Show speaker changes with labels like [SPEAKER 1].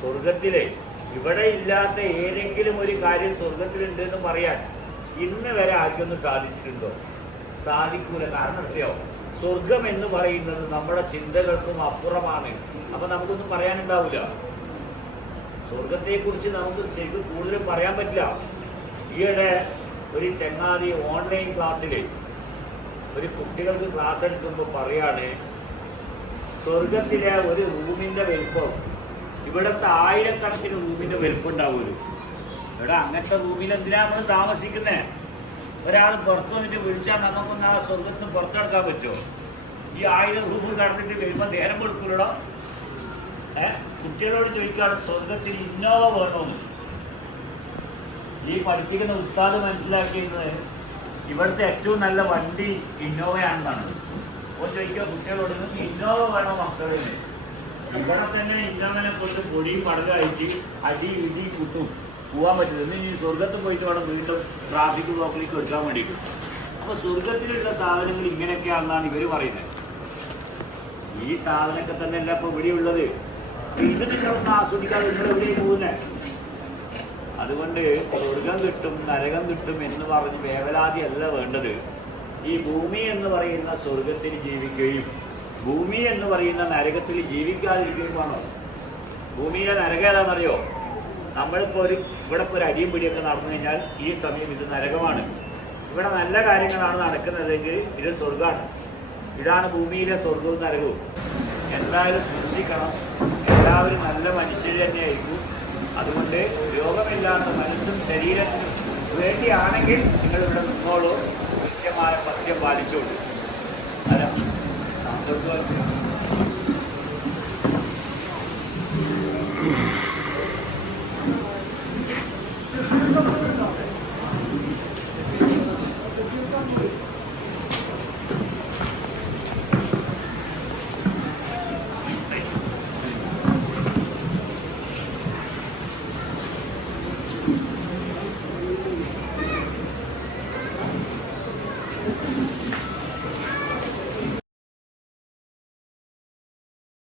[SPEAKER 1] സ്വർഗത്തിലെ ഇവിടെ ഇല്ലാത്ത ഏതെങ്കിലും ഒരു കാര്യം സ്വർഗത്തിലുണ്ട് എന്ന് പറയാൻ ഇന്ന് വരെ ആർക്കൊന്നും സാധിച്ചിട്ടുണ്ടോ? സാധിക്കൂല. കാരണം അറിയോ? സ്വർഗം എന്ന് പറയുന്നത് നമ്മുടെ ചിന്തകൾക്കും അപ്പുറമാണ്. അപ്പൊ നമുക്കൊന്നും പറയാനുണ്ടാവില്ല സ്വർഗത്തെ കുറിച്ച് നമുക്ക് ശരിക്കും കൂടുതൽ പറയാൻ പറ്റില്ല. ഈയിടെ ഒരു ചങ്ങാതി ഓൺലൈൻ ക്ലാസ്സിൽ ഒരു കുട്ടികൾക്ക് ക്ലാസ് എടുക്കുമ്പോൾ പറയാണ് സ്വർഗത്തിലെ ഒരു റൂമിന്റെ വലിപ്പം ഇവിടുത്തെ ആയിരക്കണക്കിന് റൂമിന്റെ വലുപ്പുണ്ടാവുമല്ലോ ഇവിടെ അങ്ങനത്തെ റൂമിൽ എന്തിനാ നമ്മൾ താമസിക്കുന്നത് ഒരാൾ പുറത്തു വന്നിട്ട് വിളിച്ചാൽ നമുക്കൊന്ന് ആ സ്വന്തത്തിന് പുറത്തെടുക്കാൻ പറ്റുമോ? ഈ ആയിരം റൂം കടന്നിട്ട് വരുമ്പോൾ നേരം കൊടുക്കൂലോ ഏ? കുട്ടികളോട് ചോദിക്കുകയാണ് സ്വർഗത്തിൽ ഇന്നോവ വേണമെന്ന് ഈ പഠിപ്പിക്കുന്ന ഉസ്താദ് മനസ്സിലാക്കിയിരുന്നത് ഇവിടുത്തെ ഏറ്റവും നല്ല വണ്ടി ഇന്നോവയാണെന്നാണ്. അപ്പോൾ ചോദിക്കുക കുട്ടികളോട് ഇന്നോവ വേണോ മക്കളെ? ഇവിടെ തന്നെ ഇന്നോവനെ കൊണ്ട് പൊടിയും പടകായിട്ട് അടി ഇടി കുത്തും. പോകാൻ പറ്റില്ല ഇന്ന് ഇനി സ്വർഗത്ത് പോയിട്ട് വേണം വീണ്ടും ട്രാഫിക് ബ്ലോക്കിലേക്ക് എടുക്കാൻ വേണ്ടിയിട്ട്. അപ്പോൾ സ്വർഗത്തിലുള്ള സാധനങ്ങൾ ഇങ്ങനെയൊക്കെയാണെന്നാണ് ഇവർ പറയുന്നത്. ഈ സാധനമൊക്കെ തന്നെ അല്ല ഇപ്പോൾ ഇവിടെ ഉള്ളത് ഇത് നിങ്ങളൊന്ന് ആസ്വദിക്കാതെ നിങ്ങൾ എവിടെയും പോകുന്നേ? അതുകൊണ്ട് സ്വർഗം കിട്ടും നരകം കിട്ടും എന്ന് പറഞ്ഞ് വേവലാതി അല്ല വേണ്ടത്. ഈ ഭൂമി എന്ന് പറയുന്ന സ്വർഗത്തിൽ ജീവിക്കുകയും ഭൂമി എന്ന് പറയുന്ന നരകത്തിൽ ജീവിക്കാതിരിക്കുമ്പോഴാണോ ഭൂമിയിലെ നരകം ഏതാണെന്നറിയോ? നമ്മളിപ്പോൾ ഒരു ഇവിടെ ഇപ്പോൾ ഒരു അടിയും പിടിയൊക്കെ നടന്നു കഴിഞ്ഞാൽ ഈ സമയം ഇത് നരകമാണ്. ഇവിടെ നല്ല കാര്യങ്ങളാണ് നടക്കുന്നതെങ്കിൽ ഇത് സ്വർഗമാണ് ഇതാണ് ഭൂമിയിലെ സ്വർഗവും നരകവും. എന്തായാലും സൂക്ഷിക്കണം. എല്ലാവരും നല്ല മനുഷ്യർ തന്നെയായിരിക്കും. അതുകൊണ്ട് രോഗമില്ലാത്ത മനസ്സും ശരീരത്തിനും വേണ്ടിയാണെങ്കിൽ നിങ്ങൾ ഇവിടെ നിന്നോളൂ
[SPEAKER 2] Thank you.